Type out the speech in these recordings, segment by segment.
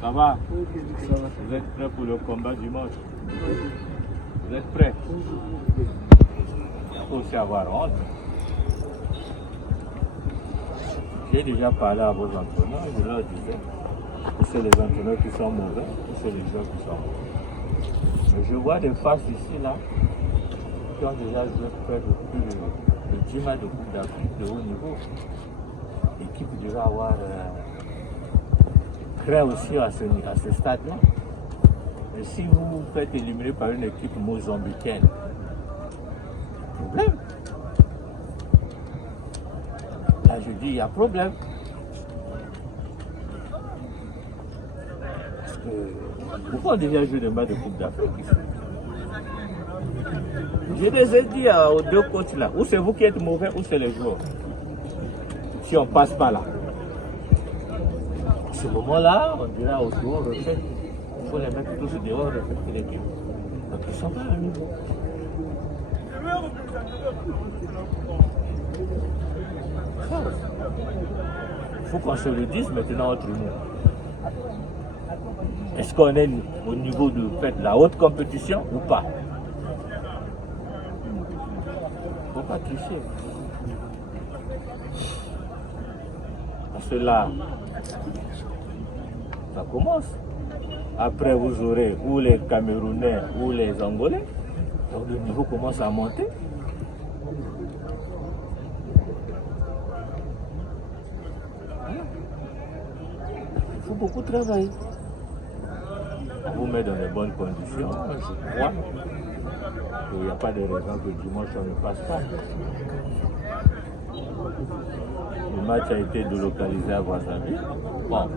Ça va? Vous êtes prêts pour le combat dimanche? Vous êtes prêts? Il faut aussi avoir honte. J'ai déjà parlé à vos entraîneurs, je leur disais que c'est les entraîneurs qui sont mauvais, que c'est les joueurs qui sont mauvais. Mais je vois des faces ici, là, qui ont déjà joué près de plus de 10 matchs de Coupe d'Afrique de haut niveau. L'équipe devrait avoir prêt aussi à ce stade-là. Mais si vous vous faites éliminer par une équipe mozambicaine, problème. Là, je dis, il y a problème. Parce que pourquoi on a déjà joué des matchs de Coupe d'Afrique ici? Je les ai dit aux deux coachs là, ou c'est vous qui êtes mauvais, ou c'est les joueurs. Si on ne passe pas là. À ce moment-là, on dira aux joueurs, il faut les mettre tous dehors, respecter l'équipe. Donc ils ne sont pas à niveau. Il faut qu'on se le dise maintenant entre nous. Est-ce qu'on est au niveau de la haute compétition ou pas? Il ne faut pas tricher. Parce que là, ça commence. Après, vous aurez ou les Camerounais ou les Angolais. Donc le niveau commence à monter. Il faut beaucoup travailler. On vous met dans les bonnes conditions, je crois. Il n'y a pas de raison que dimanche on ne passe pas. Le match a été délocalisé à Brazzaville. Bon,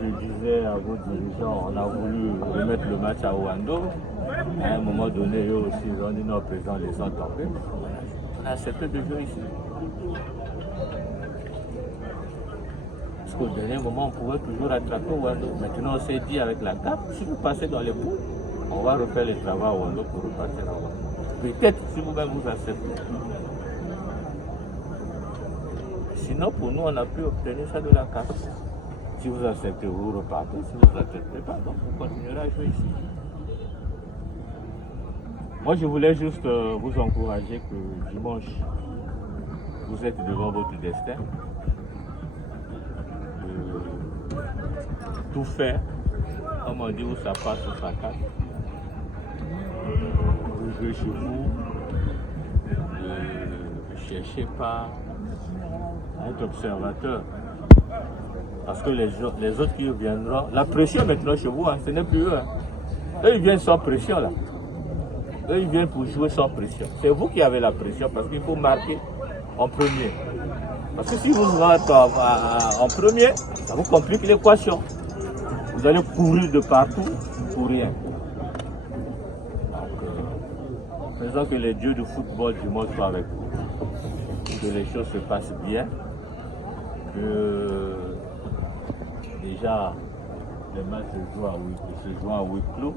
je disais à vos dirigeants, on a voulu remettre le match à Ouando. À un moment donné, eux aussi, ils ont dit non, président, laissons tomber. On a accepté de jouer ici. Parce qu'au dernier moment, on pouvait toujours attraper Ouando. Maintenant, on s'est dit avec la CAF, si vous passez dans les poules, on va refaire le travail à Ouando pour repartir à Ouando. Peut-être si vous-même vous acceptez. Sinon, pour nous, on a pu obtenir ça de la CAF. Si vous acceptez, vous repartez. Si vous n'acceptez pas, donc vous continuerez à jouer ici. Moi, je voulais juste vous encourager que dimanche, vous êtes devant votre destin. Tout faire, comme on dit, où ça passe ou ça casse. Vous jouez chez vous. Ne cherchez pas à être observateur. Parce que les autres qui viendront, la pression maintenant chez vous, hein, ce n'est plus eux. Hein. Eux, ils viennent sans pression là. Eux, ils viennent pour jouer sans pression. C'est vous qui avez la pression parce qu'il faut marquer en premier. Parce que si vous rentrez en premier, ça vous complique l'équation. Vous allez courir de partout pour rien. Donc, faisons que les dieux du football du monde soient avec vous. Que les choses se passent bien. Que déjà les matchs se jouent à huis clos.